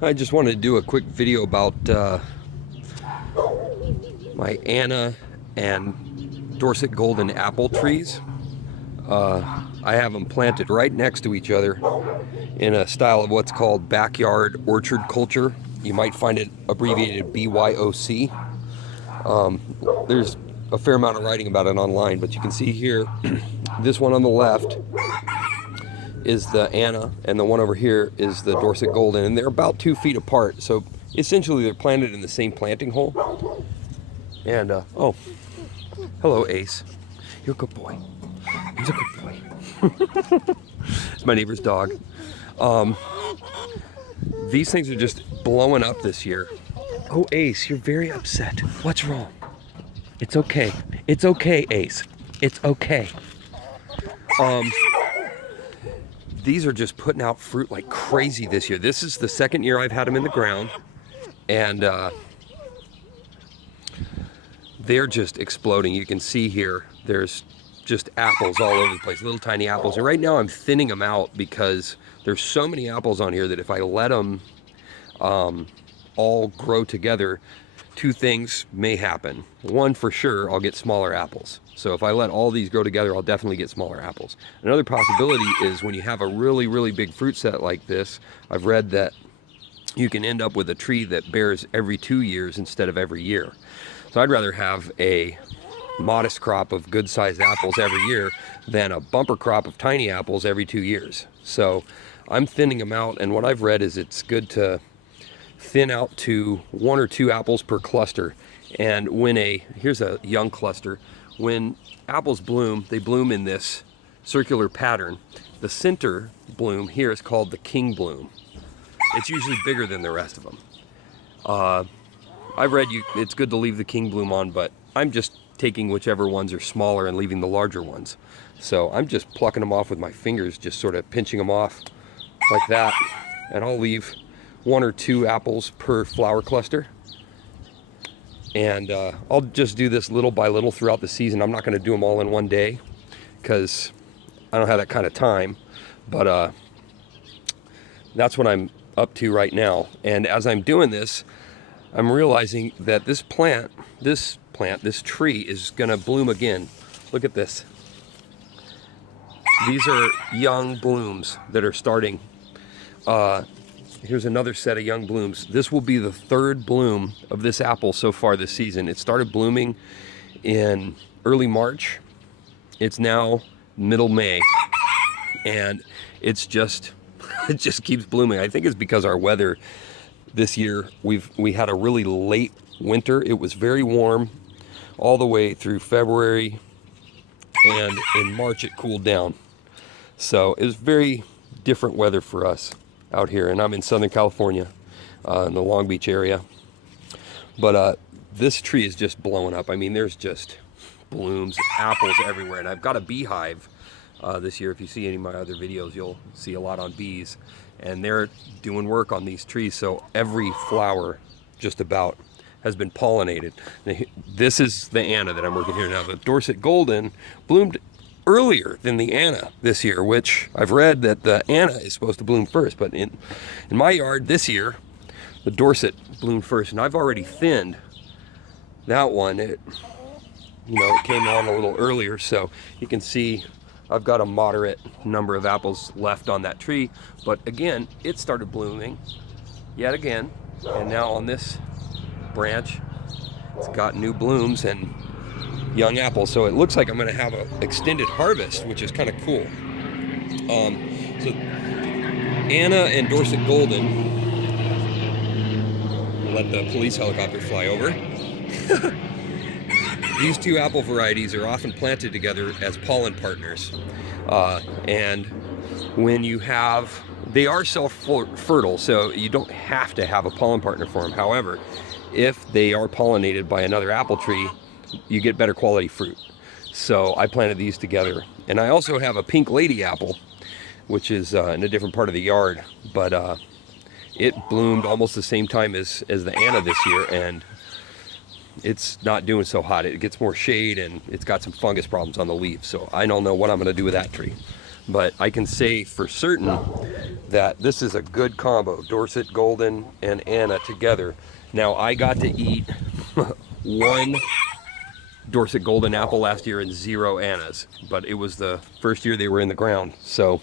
I just wanted to do a quick video about my Anna and Dorsett Golden apple trees. I have them planted right next to each other in a style of what's called backyard orchard culture. You might find it abbreviated byoc. There's a fair amount of writing about it online, but you can see here, this one on the left is the Anna, and the one over here is the Dorsett Golden, and they're about 2 feet apart. So essentially they're planted in the same planting hole. And oh, hello Ace, you're a good boy. He's a good boy. It's my neighbor's dog. These things are just blowing up this year. Oh Ace, you're very upset. What's wrong? It's okay. It's okay, Ace. It's okay. These are just putting out fruit like crazy this year. This is the second year I've had them in the ground, and they're just exploding. You can see here, there's just apples all over the place, little tiny apples. And right now I'm thinning them out because there's so many apples on here that if I let them all grow together, two things may happen. One, for sure, I'll get smaller apples. So if I let all these grow together, I'll definitely get smaller apples. Another possibility is when you have a really big fruit set like this, I've read that you can end up with a tree that bears every 2 years instead of every year. So I'd rather have a modest crop of good sized apples every year than a bumper crop of tiny apples every 2 years. So I'm thinning them out, and what I've read is it's good to thin out to 1 or 2 apples per cluster. And here's a young cluster. When apples bloom, they bloom in this circular pattern. The center bloom here is called the king bloom. It's usually bigger than the rest of them. I've read it's good to leave the king bloom on, but I'm just taking whichever ones are smaller and leaving the larger ones. So I'm just plucking them off with my fingers, just sort of pinching them off like that. And I'll leave 1 or 2 apples per flower cluster. And I'll just do this little by little throughout the season. I'm not going to do them all in one day because I don't have that kind of time. But that's what I'm up to right now. And as I'm doing this, I'm realizing that this tree is going to bloom again. Look at this. These are young blooms that are starting. Here's another set of young blooms. This will be the 3rd bloom of this apple so far this season. It started blooming in early March. It's now middle May, and it just keeps blooming. I think it's because our weather this year, we had a really late winter. It was very warm all the way through February, and in March it cooled down. So it was very different weather for us out here, and I'm in Southern California, in the Long Beach area. But this tree is just blowing up. I mean, there's just blooms, apples everywhere, and I've got a beehive this year. If you see any of my other videos, you'll see a lot on bees, and they're doing work on these trees, so every flower just about has been pollinated. This is the Anna that I'm working here now. The Dorsett Golden bloomed earlier than the Anna this year, which I've read that the Anna is supposed to bloom first, but in my yard this year, the Dorsett bloomed first, and I've already thinned that one. It came on a little earlier, so you can see I've got a moderate number of apples left on that tree, but again, it started blooming yet again, and now on this branch, it's got new blooms and young apples, so it looks like I'm going to have an extended harvest, which is kind of cool. So Anna and Dorsett Golden, we'll let the police helicopter fly over. These 2 apple varieties are often planted together as pollen partners, and when they are self-fertile, so you don't have to have a pollen partner for them. However, if they are pollinated by another apple tree, you get better quality fruit. So I planted these together. And I also have a pink lady apple, which is in a different part of the yard, but it bloomed almost the same time as the Anna this year, and it's not doing so hot. It gets more shade, and it's got some fungus problems on the leaves. So I don't know what I'm going to do with that tree. But I can say for certain that this is a good combo, Dorsett Golden and Anna together. Now, I got to eat one Dorsett Golden apple last year and 0 Annas, but it was the first year they were in the ground. So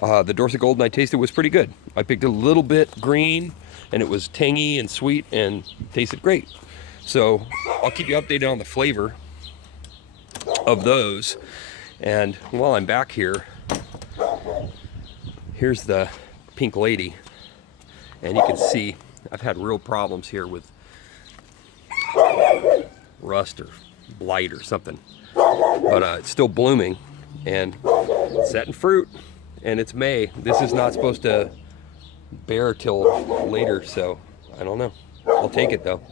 the Dorsett Golden I tasted was pretty good. I picked a little bit green, and it was tangy and sweet and tasted great. So I'll keep you updated on the flavor of those. And while I'm back here, here's the pink lady, and you can see I've had real problems here with rust or blight or something, but it's still blooming and setting fruit, and it's May. This is not supposed to bear till later, so I don't know. I'll take it though.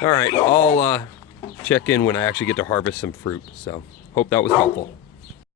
All right, I'll check in when I actually get to harvest some fruit, so hope that was helpful.